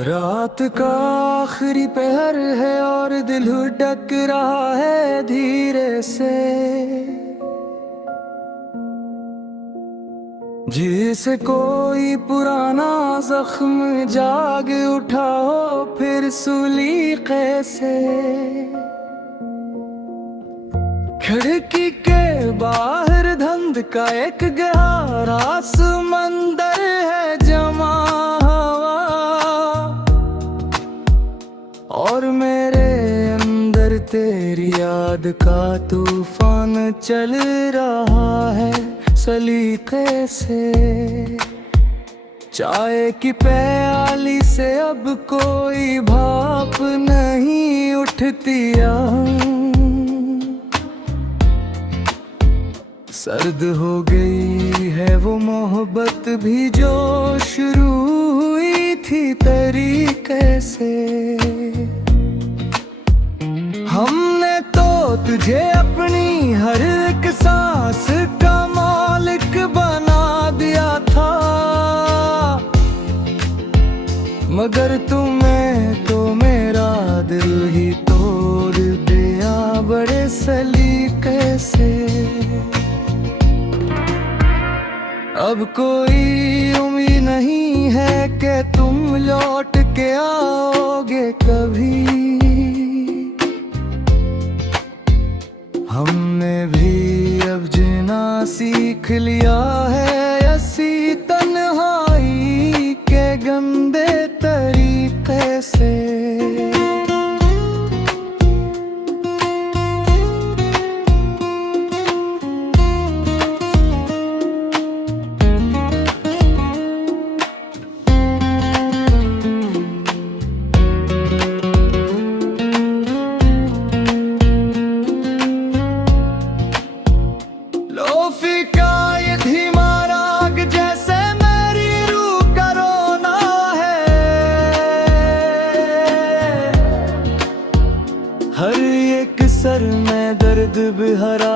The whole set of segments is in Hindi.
रात का आखिरी पहर है और दिल धड़क रहा है धीरे से। जिसे कोई पुराना जख्म जाग उठा हो फिर सुलीके से। खिड़की के बाहर धुंध का एक गहरा समंदर है जमा हवा, और मेरे अंदर तेरी याद का तूफान चल रहा है सलीके से। चाय की प्याली से अब कोई भाप नहीं उठती, सर्द हो गई है वो मोहब्बत भी जो शुरू हुई थी तरीके से। हमने तो तुझे अपनी हर एक सांस का मालिक बना दिया था, मगर तुम्हें तो मेरा दिल ही तोड़ दिया बड़े सलीके से। अब कोई उम्मीद नहीं है कि तुम लौट के आओगे कभी। हमने भी अब जीना सीख लिया है ऐसी तन्हाई के गंदे तरीके से। हर एक सर में दर्द भरा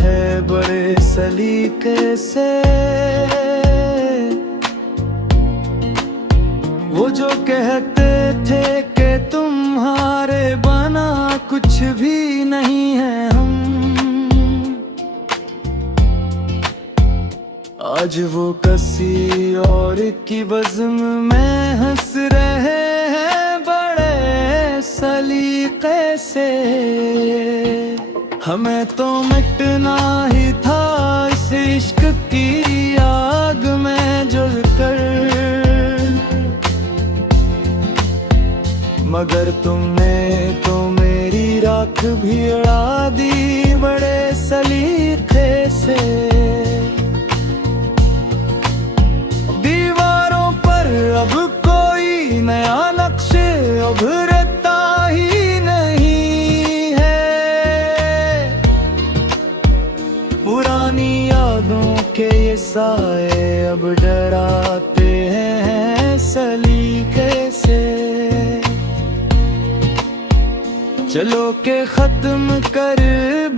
है बड़े सलीके से। वो जो कहते थे कि तुम्हारे बना कुछ भी नहीं है हम, आज वो कसी और की बज़्म में हंस रहे हैं बड़े सलीके से। हमें तो मिटना ही था इस इश्क की आग में जलकर, मगर तुमने तो मेरी राख भी उड़ा दी बड़े सलीके से। दीवारों पर अब कोई नया नक्शे उभरता ही नहीं है, पुरानी यादों के ये साए अब डराते हैं सलीके से। चलो के खत्म कर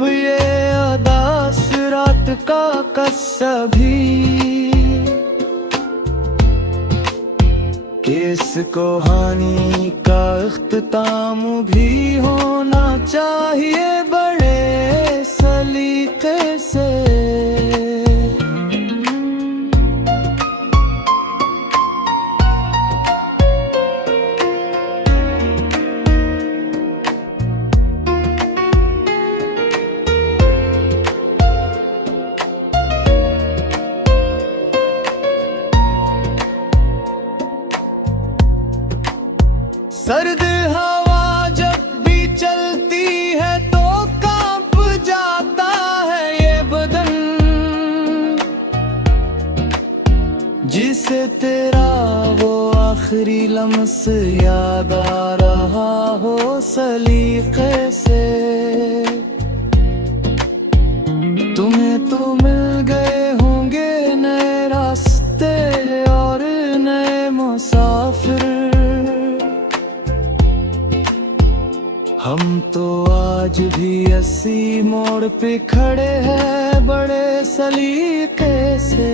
ये अदास रात का कस्सा भी, कि इस कहानी का इख्तिताम भी होना चाहिए बड़े सलीके से। सर्द हवा जब भी चलती है तो कांप जाता है ये बदन, जिसे तेरा वो आखिरी लम्स याद आ रहा हो सलीके से। तुम्हें तो मिल गए होंगे नए रास्ते और नए मुसाफिर, हम तो आज भी इसी मोड़ पे खड़े हैं बड़े सलीके से।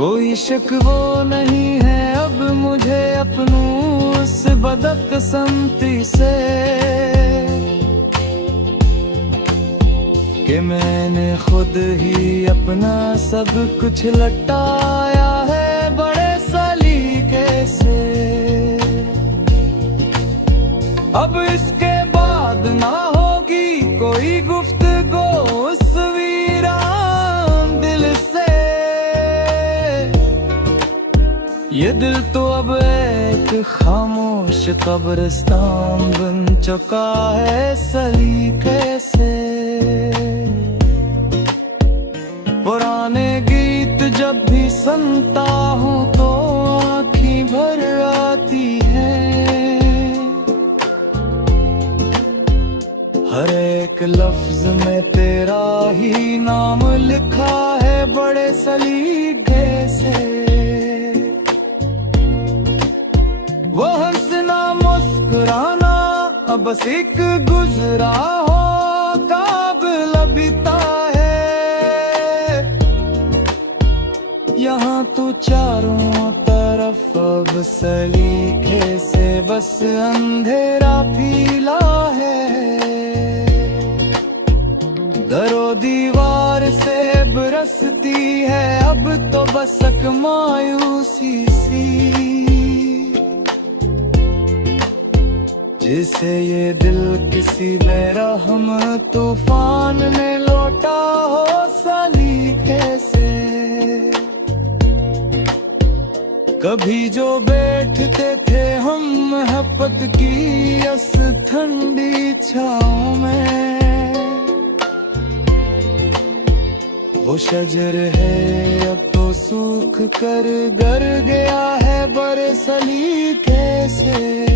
कोई शक वो नहीं है अब मुझे अपनों उस बदकिस्मती से कि मैंने खुद ही अपना सब कुछ लटाया है बड़े सलीके से। अब इसके बाद ना होगी कोई गुफ्तगू उस वीरान दिल से। ये दिल तो अब एक खामोश कब्रिस्तान बन चुका है सलीके से। पुराने गीत जब भी सुनता हूँ तो आँखें भर आती है। हर एक लफ्ज में तेरा ही नाम लिखा है बड़े सलीके से। वो हंसना मुस्कुराना अब बस एक गुजरा हो काबिल बिता है। यहाँ तो चारों तरफ अब सलीके से बस अंधेरा फैला है। दरो दीवार से बरसती है अब तो बस एक मायूसी सी। जिसे ये दिल किसी बेरहम तूफान ने लौटा हो सलीके से। कभी जो बैठते थे हम मोहब्बत की इस ठंडी छाँव में, वो शजर है अब तो सूख कर गर गया है बड़े सलीके से।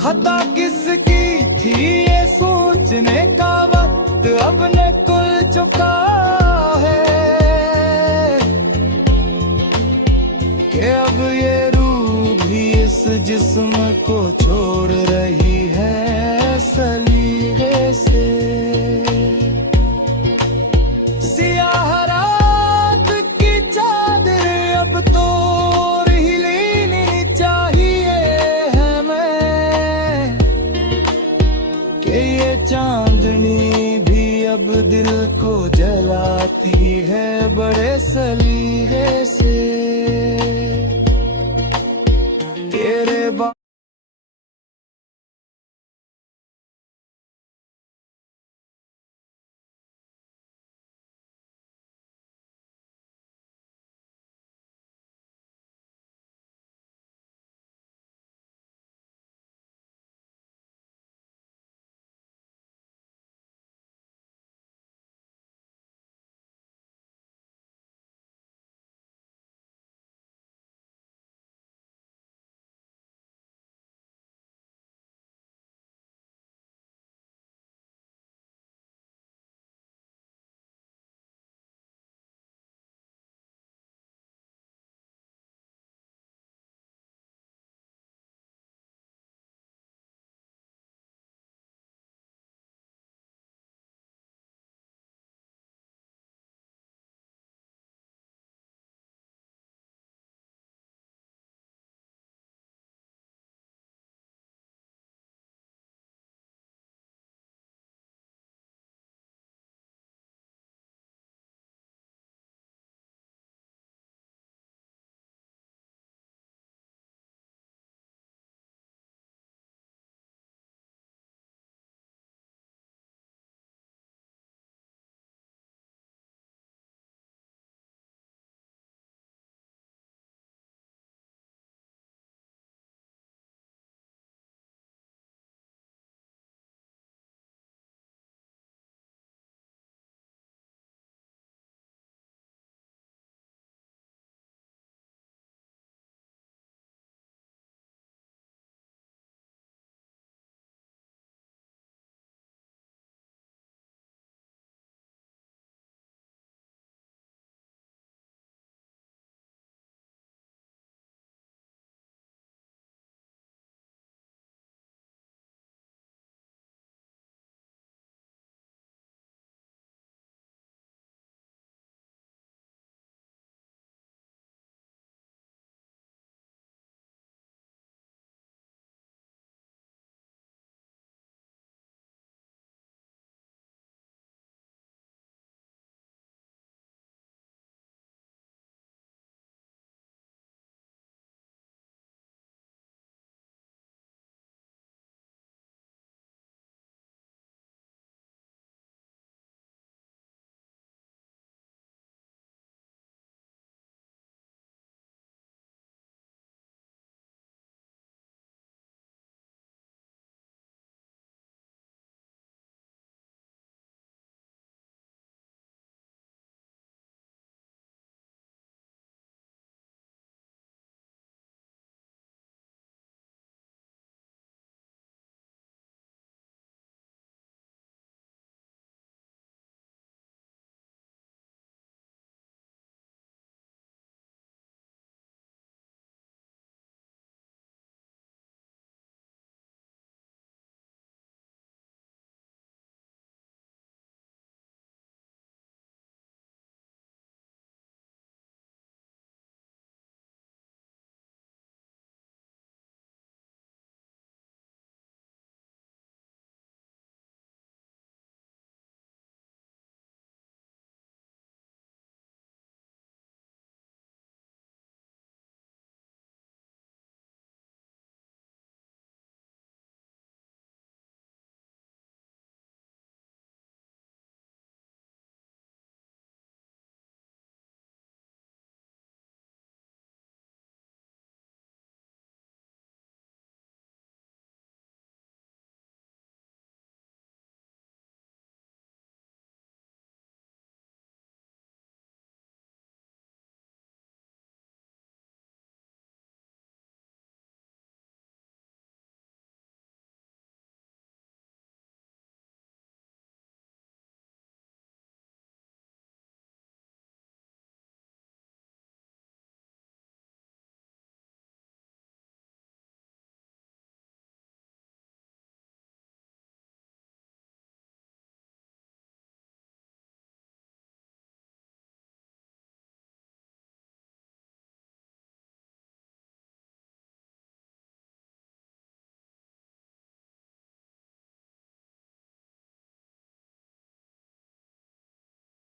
खता किसकी थी ये सोचने का वक्त अब निकल चुका है कि अब ये रूह भी इस जिस्म को छोड़ रही है सलीके से। सियाह रात की चादर अब तो ही लेनी चाहिए हमें कि ये चांदनी भी अब दिल को जलाती है बड़े सलीके से।